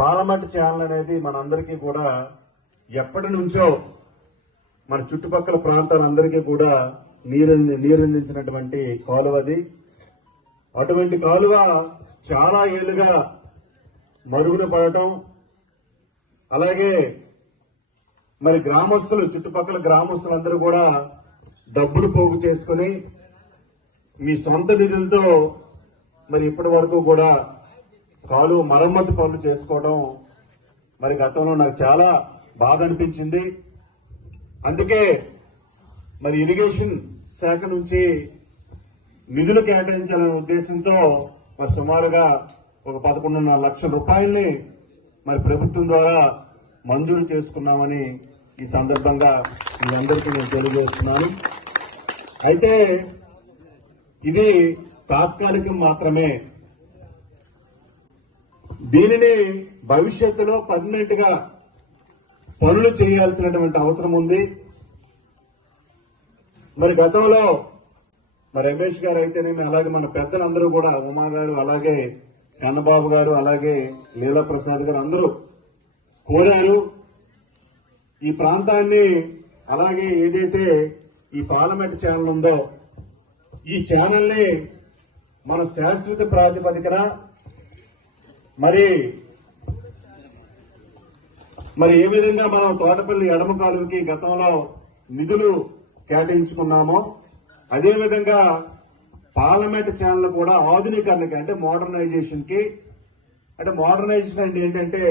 పాలమట్టి channel అనేది మనందరికీ కూడా ఎప్పటి నుంచో మన చుట్టుపక్కల ప్రాంతాలందరికీ కూడా నీరు నీరందించినటువంటి కాలువ అది. అటువంటి కాలువ చాలా ఏళ్ళుగా మరుగున పడటం అలాగే మరి గ్రామస్తులు చుట్టుపక్కల గ్రామస్తులందరూ కూడా డబ్బులు పోగు చేసుకుని మీ సొంత నిధులతో మరి ఇప్పటి వరకు కూడా కాలువ మరమ్మతు పనులు చేసుకోవడం మరి గతంలో నాకు చాలా బాధ అనిపించింది. అందుకే మరి ఇరిగేషన్ శాఖ నుంచి నిధులు కేటాయించాలనే ఉద్దేశంతో మరి సుమారుగా ఒక పదకొండున్నర లక్షల రూపాయల్ని మరి ప్రభుత్వం ద్వారా మంజూరు చేసుకున్నామని ఈ సందర్భంగా మీ అందరికీ నేను తెలియజేస్తున్నాను. అయితే ఇది తాత్కాలికం మాత్రమే దీనిని భవిష్యత్తులో పర్మనెంట్గా పనులు చేయాల్సినటువంటి అవసరం ఉంది. మరి గతంలో మరి రమేష్ గారు అయితేనేమి అలాగే మన పెద్దలందరూ కూడా ఉమా గారు అలాగే కన్నబాబు గారు అలాగే లీలా ప్రసాద్ గారు అందరూ కోరారు. ఈ ప్రాంతాన్ని అలాగే ఏదైతే ఈ పార్లమెంట్ ఛానల్ ఉందో ఈ ఛానల్ని మన శాశ్వత ప్రాతిపదికన మరి మరి ఏ విధంగా మనం తోటపల్లి ఎడమ కాలువకి గతంలో నిధులు కేటాయించుకున్నామో అదే విధంగా పార్లమెంట్ ఛానల్ కూడా ఆధునీకరణకి అంటే మోడర్నైజేషన్కి అంటే మోడర్నైజేషన్ అంటే ఏంటంటే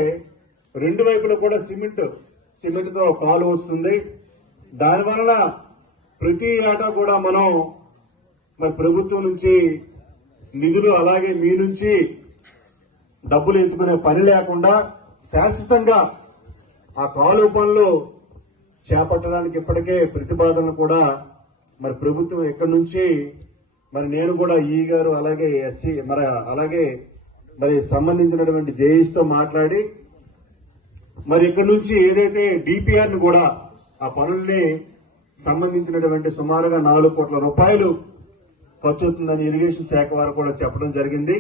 రెండు వైపులా కూడా సిమెంట్ సిమెంట్తో కాలు వస్తుంది. దానివల్ల ప్రతి ఏటా కూడా మనం మరి ప్రభుత్వం నుంచి నిధులు అలాగే మీ నుంచి డబ్బులు ఎత్తుకునే పని లేకుండా శాశ్వతంగా ఆ కాలువ పనులు చేపట్టడానికి ఇప్పటికే ప్రతిపాదనలు కూడా మరి ప్రభుత్వం ఎక్కడి నుంచి మరి నేను కూడా ఈ గారు అలాగే ఎస్సీ మరి అలాగే మరి సంబంధించినటువంటి జేఈస్తో మాట్లాడి మరి ఇక్కడి నుంచి ఏదైతే డిపిఆర్ని కూడా ఆ పనుల్ని సంబంధించినటువంటి సుమారుగా నాలుగు కోట్ల రూపాయలు ఖర్చు అవుతుందని ఇరిగేషన్ శాఖ వారు కూడా చెప్పడం జరిగింది.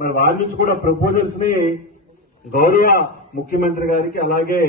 మరి వారి నుంచి కూడా ప్రపోజల్స్ని గౌరవ ముఖ్యమంత్రి గారికి అలాగే